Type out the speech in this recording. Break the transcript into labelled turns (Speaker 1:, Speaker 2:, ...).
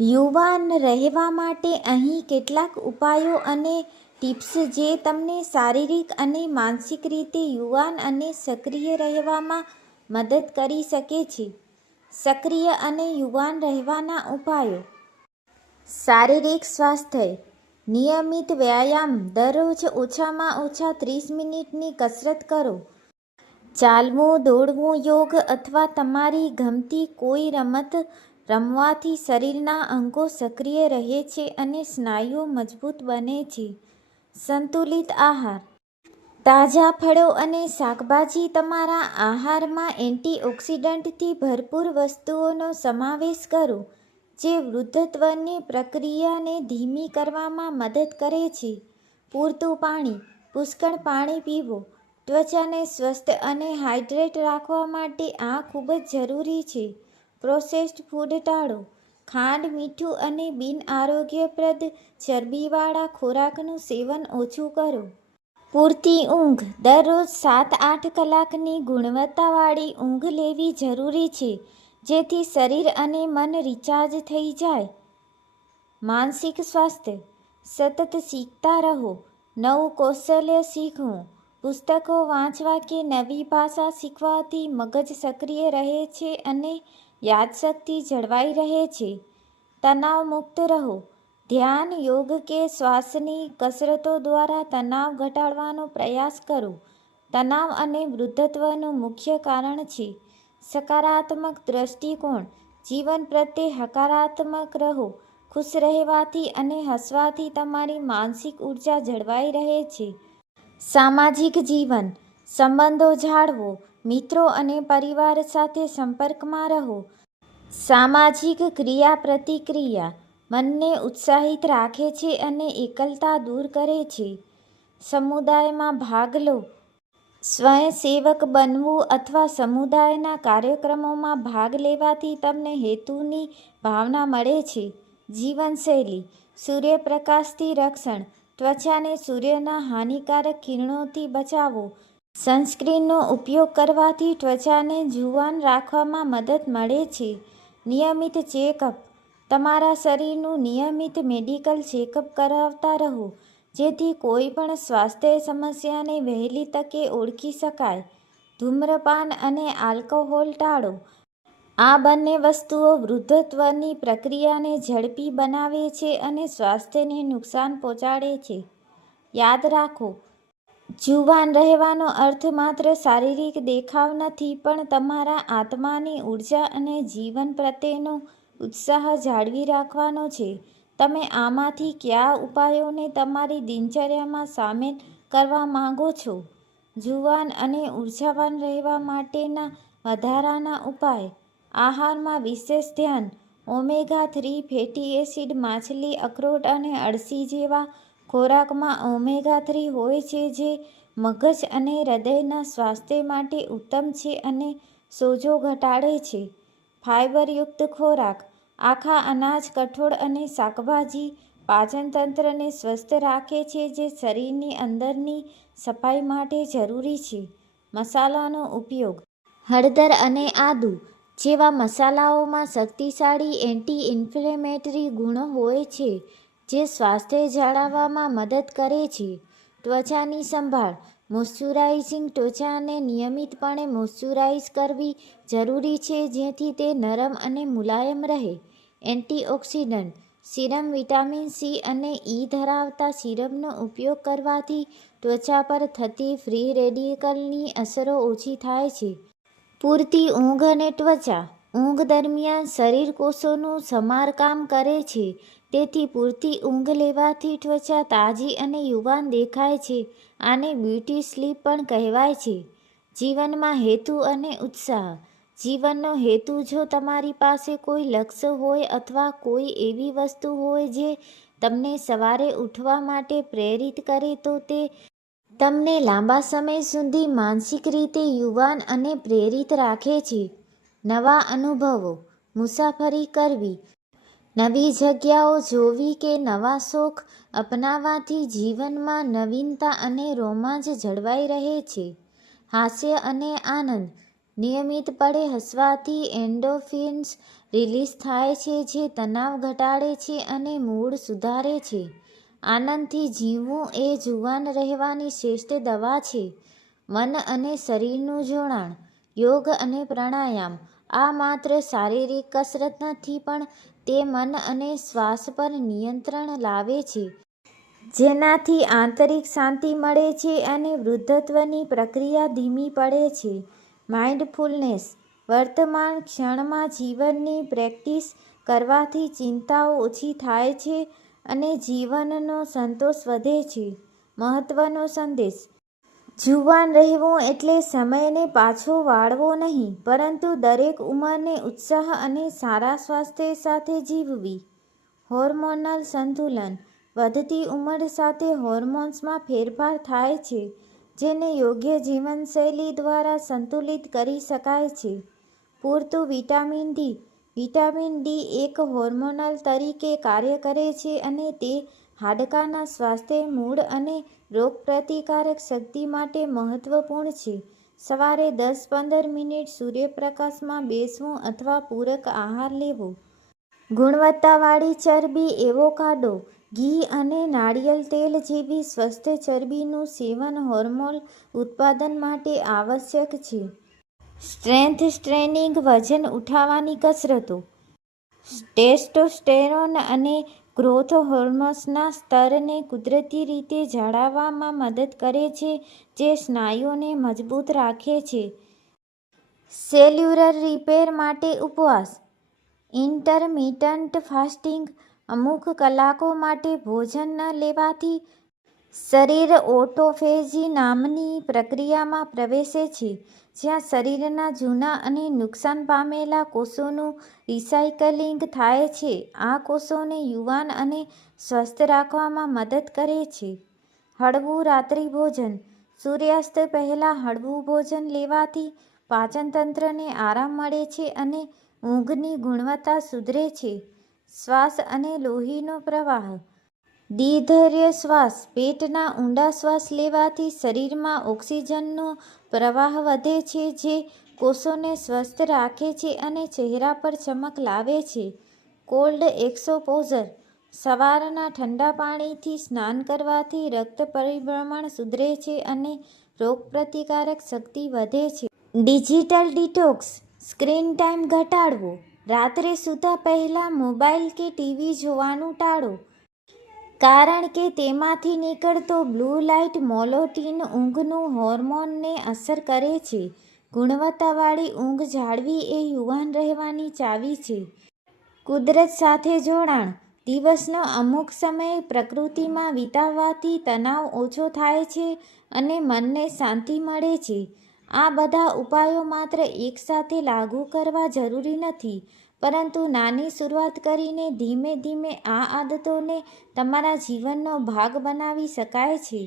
Speaker 1: યુવાન રહેવા માટે અહીં કેટલાક ઉપાયો અને ટિપ્સ જે તમને શારીરિક અને માનસિક રીતે યુવાન અને સક્રિય રહેવામાં મદદ કરી શકે છે. સક્રિય અને યુવાન રહેવાના ઉપાયો. શારીરિક સ્વાસ્થ્ય. નિયમિત વ્યાયામ દરરોજ ઓછામાં ઓછા ત્રીસ મિનિટની કસરત કરો. ચાલવું, દોડવું, યોગ અથવા તમારી ગમતી કોઈ રમત રમવાથી શરીરના અંગો સક્રિય રહે છે અને સ્નાયુઓ મજબૂત બને છે. સંતુલિત આહાર. તાજા ફળો અને શાકભાજી તમારા આહારમાં એન્ટીઓક્સિડન્ટથી ભરપૂર વસ્તુઓનો સમાવેશ કરો, જે વૃદ્ધત્વની પ્રક્રિયાને ધીમી કરવામાં મદદ કરે છે. પૂરતું પાણી. પુષ્કળ પાણી પીવો. ત્વચાને સ્વસ્થ અને હાઇડ્રેટ રાખવા માટે આ ખૂબ જ જરૂરી છે. પ્રોસેસ્ડ ફૂડ ટાળો. ખાંડ, મીઠું અને બિનઆરોગ્યપ્રદ ચરબીવાળા ખોરાકનું સેવન ઓછું કરો. પૂરતી ઊંઘ. દરરોજ સાત-આઠ કલાકની ગુણવત્તાવાળી ઊંઘ લેવી જરૂરી છે જેથી શરીર અને મન રિચાર્જ થઈ જાય. માનસિક સ્વાસ્થ્ય. સતત શીખતા રહો. નવું કૌશલ્ય શીખવું. પુસ્તકો વાંચવા કે નવી ભાષા શીખવાથી મગજ સક્રિય રહે છે અને યાદશક્તિ જળવાઈ રહે છે. તણાવ મુક્ત રહો. ધ્યાન, યોગ કે શ્વાસની કસરતો દ્વારા તણાવ ઘટાડવાનો પ્રયાસ કરો. તણાવ અને વૃદ્ધત્વનું મુખ્ય કારણ છે. સકારાત્મક દ્રષ્ટિકોણ જીવન પ્રત્યે હકારાત્મક રહો. ખુશ રહેવાથી અને હસવાથી તમારી માનસિક ઊર્જા જળવાઈ રહે છે. સામાજિક જીવન. સંબંધો જાળવો. મિત્રો અને પરિવાર સાથે સંપર્કમાં રહો. સામાજિક ક્રિયાપ્રતિક્રિયા. મનને ઉત્સાહિત રાખે છે અને એકલતા દૂર કરે છે. સમુદાયમાં ભાગ લો. સ્વયંસેવક બનવું અથવા સમુદાયના કાર્યક્રમોમાં ભાગ લેવાથી તમને હેતુની ભાવના મળે છે. જીવનશૈલી. સૂર્યપ્રકાશથી રક્ષણ. ત્વચાને સૂર્યના હાનિકારક કિરણોથી બચાવો. સનસ્ક્રીનનો ઉપયોગ કરવાથી ત્વચાને જુવાન રાખવામાં મદદ મળે છે. નિયમિત ચેકઅપ. તમારા શરીરનું નિયમિત મેડિકલ ચેકઅપ કરાવતા રહો જેથી કોઈપણ સ્વાસ્થ્ય સમસ્યાને વહેલી તકે ઓળખી શકાય. ધૂમ્રપાન અને આલ્કોહોલ ટાળો. આ બંને વસ્તુઓ વૃદ્ધત્વની પ્રક્રિયાને ઝડપી બનાવે છે અને સ્વાસ્થ્યને નુકસાન પહોંચાડે છે. યાદ રાખો, જુવાન રહેવાનો અર્થ માત્ર શારીરિક દેખાવ નથી પણ તમારા આત્માની ઊર્જા અને જીવન પ્રત્યેનો ઉત્સાહ જાળવી રાખવાનો છે. તમે આમાંથી કયા ઉપાયોને તમારી દિનચર્યામાં સામેલ કરવા માંગો છો? જુવાન અને ઉર્જાવાન રહેવા માટેના વધારાના ઉપાય. આહારમાં વિશેષ ધ્યાન. ઓમેગા-થ્રી ફેટી એસિડ માછલી, અખરોટ અને અળસી જેવા ખોરાકમાં ઓમેગા-થ્રી હોય છે જે મગજ અને હૃદયના સ્વાસ્થ્ય માટે ઉત્તમ છે અને સોજો ઘટાડે છે. ફાઇબરયુક્ત ખોરાક. આખા અનાજ, કઠોળ અને શાકભાજી પાચનતંત્રને સ્વસ્થ રાખે છે જે શરીરની અંદરની સફાઈ માટે જરૂરી છે. મસાલાનો ઉપયોગ. હળદર અને આદુ જેવા મસાલાઓમાં શક્તિશાળી એન્ટી-ઇન્ફ્લેમેટરી ગુણો હોય છે જે સ્વાસ્થ્ય જાળવવામાં મદદ કરે છે. ત્વચાની સંભાળ. મોઇશ્ચરાઇઝિંગ. ત્વચાને નિયમિતપણે મોઇશ્ચરાઇઝ કરવી જરૂરી છે જેથી તે નરમ અને મુલાયમ રહે. Antioxidant serum. વિટામિન સી અને ઇ ધરાવતા સીરમનો ઉપયોગ કરવાથી ત્વચા પર થતી ફ્રી રેડિકલની અસરો ઓછી થાય છે. પૂરતી ઊંઘ અને ત્વચા. ઊંઘ દરમિયાન શરીર કોષોનું સમારકામ કરે છે તેથી પૂરતી ઊંઘ લેવાથી ત્વચા તાજી અને યુવાન દેખાય છે. આને બ્યુટી સ્લીપ પણ કહેવાય છે. જીવનમાં હેતુ અને ઉત્સાહ. જીવનનો હેતુ જો તમારી પાસે કોઈ લક્ષ્ય હોય અથવા કોઈ એવી વસ્તુ હોય જે તમને સવારે ઉઠવા માટે પ્રેરિત કરે તો તે તમને લાંબા સમય સુધી માનસિક રીતે યુવાન અને પ્રેરિત રાખે છે. નવા અનુભવો. મુસાફરી કરવી. નવી જગ્યાઓ જોવી કે નવા શોખ અપનાવવાથી જીવનમાં નવીનતા અને રોમાંચ જળવાઈ રહે છે. હાસ્ય અને આનંદ. નિયમિતપણે હસવાથી એન્ડોફિન્સ રિલીઝ થાય છે જે તણાવ ઘટાડે છે અને મૂડ સુધારે છે આનંદથી જીવવું એ જુવાન રહેવાની શ્રેષ્ઠ દવા છે મન અને શરીરનું જોડાણ, યોગ અને પ્રાણાયામ આ માત્ર શારીરિક કસરત નથી, પણ તે મન અને શ્વાસ પર નિયંત્રણ લાવે છે. જેનાથી આંતરિક શાંતિ મળે છે અને વૃદ્ધત્વની પ્રક્રિયા ધીમી પડે છે. માઇન્ડફુલનેસ વર્તમાન ક્ષણમાં જીવનની પ્રેક્ટિસ કરવાથી ચિંતાઓ ઓછી થાય છે અને જીવનનો સંતોષ વધે છે. મહત્વનો સંદેશ જુવાન રહેવું એટલે સમયને પાછો વાળવો નહીં, પરંતુ દરેક ઉંમરને ઉત્સાહ અને સારા સ્વાસ્થ્ય સાથે જીવવી. હોર્મોનલ સંતુલન. વધતી ઉંમર સાથે હોર્મોન્સમાં ફેરફાર થાય છે, જેને યોગ્ય જીવનશૈલી દ્વારા સંતુલિત કરી શકાય છે. પૂરતું વિટામિન ડી. વિટામિન ડી એક હોર્મોનલ તરીકે કાર્ય કરે છે અને તે હાડકાના સ્વાસ્થ્ય, મૂળ અને રોગપ્રતિકારક શક્તિ માટે મહત્વપૂર્ણ છે. સવારે દસ પંદર મિનિટ સૂર્યપ્રકાશમાં બેસવું અથવા પૂરક આહાર લેવો. ગુણવત્તાવાળી ચરબી, એવોકાડો, ઘી અને નાળિયેર તેલ જેવી સ્વસ્થ ચરબીનું સેવન હોર્મોન ઉત્પાદન માટે આવશ્યક છે. સ્ટ્રેન્થ સ્ટ્રેનિંગ વજન ઉઠાવવાની કસરતો. ટેસ્ટોસ્ટેરોન અને ગ્રોથ હોર્મોન્સના સ્તરને કુદરતી રીતે જાળવવામાં મદદ કરે છે, જે સ્નાયુઓને મજબૂત રાખે છે. સેલ્યુલર રિપેર માટે ઉપવાસ. ઇન્ટરમિટન્ટ ફાસ્ટિંગ અમુક કલાકો માટે ભોજન ન લેવાથી શરીર ઓટોફેજી નામની પ્રક્રિયામાં પ્રવેશે છે. જ્યાં શરીરના જૂના અને નુકસાન પામેલા કોષોનું રિસાયકલિંગ થાય છે, આ કોષોને યુવાન અને સ્વસ્થ રાખવામાં મદદ કરે છે. હળવું રાત્રિ ભોજન. સૂર્યાસ્ત પહેલાં હળવું ભોજન લેવાથી પાચનતંત્રને આરામ મળે છે અને ઊંઘની ગુણવત્તા સુધરે છે. શ્વાસ અને લોહીનો પ્રવાહ. દીર્ઘ શ્વાસ. પેટના ઊંડા શ્વાસ લેવાથી શરીરમાં ઓક્સિજનનો પ્રવાહ વધે છે, જે કોષોને સ્વસ્થ રાખે છે અને ચહેરા પર ચમક લાવે છે. કોલ્ડ એક્સોપોઝર સવારના ઠંડા પાણીથી સ્નાન કરવાથી રક્ત પરિભ્રમણ સુધરે છે અને રોગપ્રતિકારક શક્તિ વધે છે. ડિજિટલ ડિટોક્સ સ્ક્રીન ટાઈમ ઘટાડવો રાત્રે સૂતા પહેલાં મોબાઈલ કે ટીવી જોવાનું ટાળો. કારણ કે તેમાંથી નીકળતો બ્લુ લાઇટ મોલોટીન ઊંઘનું હોર્મોનને અસર કરે છે. ગુણવત્તાવાળી ઊંઘ જાળવી એ યુવાન રહેવાની ચાવી છે. કુદરત સાથે જોડાણ. દિવસનો અમુક સમય પ્રકૃતિમાં વિતાવવાથી તણાવ ઓછો થાય છે અને મનને શાંતિ મળે છે. આ બધા ઉપાયો માત્ર એકસાથે લાગુ કરવા જરૂરી નથી. પરંતુ નાની શરૂઆત કરીને ધીમે ધીમે આ આદતોને તમારા જીવનનો ભાગ બનાવી શકાય છે.